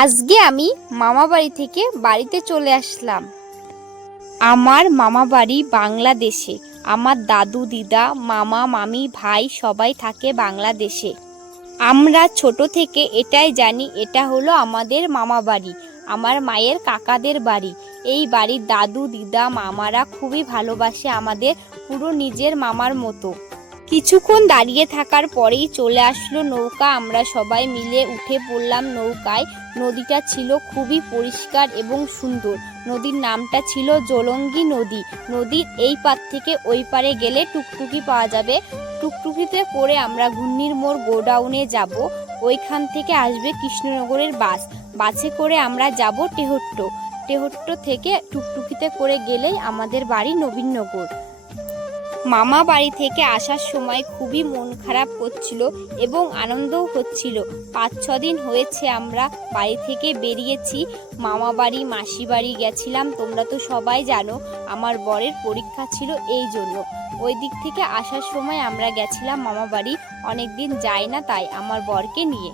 আজকে আমি মামা বাড়ি থেকে বাড়িতে চলে আসলাম। আমার মামা বাড়ি বাংলাদেশে। আমার দাদু দিদা মামা মামি ভাই সবাই থাকে বাংলাদেশে। আমরা ছোট থেকে এটাই জানি এটা হলো আমাদের মামা বাড়ি, আমার মায়ের কাকাদের বাড়ি। এই বাড়ির দাদু দিদা মামারা খুবই ভালোবাসে আমাদের, পুরো নিজের মামার মতো। কিছুক্ষণ দাঁড়িয়ে থাকার পরেই চলে আসলো নৌকা। আমরা সবাই মিলে উঠে পড়লাম নৌকায়। নদীটা ছিল খুবই পরিষ্কার এবং সুন্দর। নদীর নামটা ছিল জলঙ্গি নদী। নদীর এই পার থেকে ওই পারে গেলে টুকটুকি পাওয়া যাবে। টুকটুকিতে করে আমরা ঘূর্ণির মোড় গোডাউনে যাব। ওইখান থেকে আসবে কৃষ্ণনগরের বাস। বাসে করে আমরা যাব টেহট্ট। টেহট্ট থেকে টুকটুকিতে করে গেলেই আমাদের বাড়ি নবীনগর। মামা বাড়ি থেকে আসার সময় খুবই মন খারাপ করছিল এবং আনন্দও হচ্ছিল। 5-6 দিন হয়েছে আমরা বাড়ি থেকে বেরিয়েছি। মামা বাড়ি মাসি বাড়ি গেছিলাম, তোমরা তো সবাই জানো আমার বরের পরীক্ষা ছিল, এই জন্য ওই দিক থেকে আসার সময় আমরা গেছিলাম মামা বাড়ি। অনেকদিন যাই না তাই আমার বরকে নিয়ে।